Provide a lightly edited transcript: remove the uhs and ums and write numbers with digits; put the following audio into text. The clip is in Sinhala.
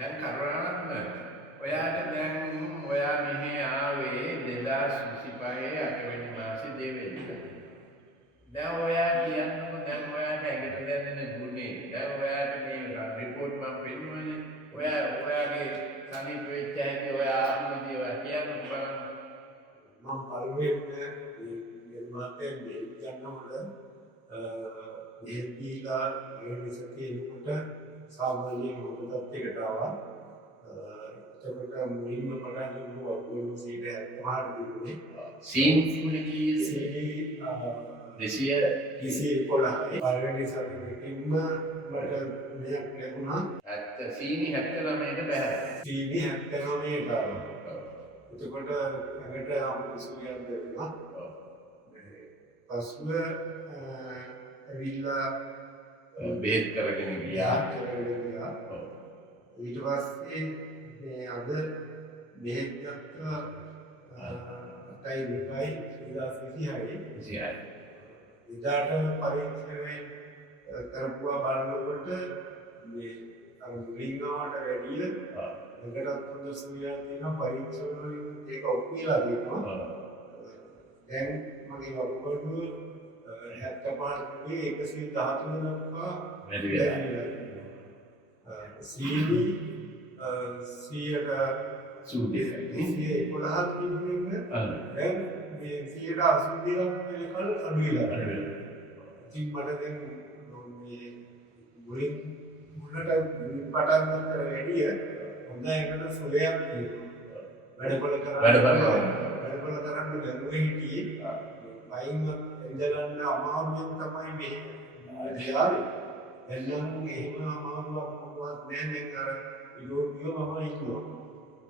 දැන් කරුණාරත්න ඔයාට දැන් ඔයා මෙහෙ ආවේ 2025 අටවෙනි මාසේ දෙවෙනිදා. දැන් ඔයා කියන්නකො දැන් ඔයාට ඇඟට දැනෙන ගුණේ. දැන් ඔයාට මේ රිපෝට් මම පෙන්නුවනේ. ඔයාගේ සනීප වෙච්ච හැටි ඔයා ආපු විදිය ඔයා කියන්නකො බලන්න. මම පරිවේශන මේ මාතේ ගන්නකොට දීලා විසකේනකොට සාමාන්‍ය මොකදත් එකට ආවා. එතකොට මුලින්ම පටන් ගන්නවා ඔය සීට පහර දිනුනේ. සීන් තිබුණේ කීයද? සී 211. පළවෙනි සතියේදීම මට මෙයක් ලැබුණා. සීනි 79ට බැහැ. සීනි 79ට ආවා. එතකොට ඇඟට අමුතු සුවයක් දැනුණා. පස්ව ඇවිල්ලා බේත් කරගෙන ගියා. ඊට පස්සේ මේ අද බෙහෙත් ගත්තා 2026 ඉදාට පරීක්ෂණය කරපුවා බලනකොට මේ අර මුලින්මවට වැඩිය එකටත් හොඳ සුවයක් තියෙනවා පරීක්ෂණ වලින් ඒක ඔප්පිලා තියෙනවා. දැන් මගේ වකුගඩුව 75 113 දක්වා වැඩි වෙලා. සීනි 100ට සුද්ධිය 11ක් තිබුණේ දැන් මේ 182ක් වෙනකල් අඩු වෙලා. ඉතින් මට දැන් මේ මුලින් මුලට පටන් ගන්නතර වැඩිය හොඳ එකට සුවයක් තියෙනවා. වැඩපොළ කරන්න ගනුවේ හිටියේ වයින් එඳගන්න අමාරුවෙන් තමයි මේ ගියාවේ. එන්නම් එහෙම අමාරුවක් මොකවත් නැහැ. දැන් අර විරෝධියව මම ඉන්නවා.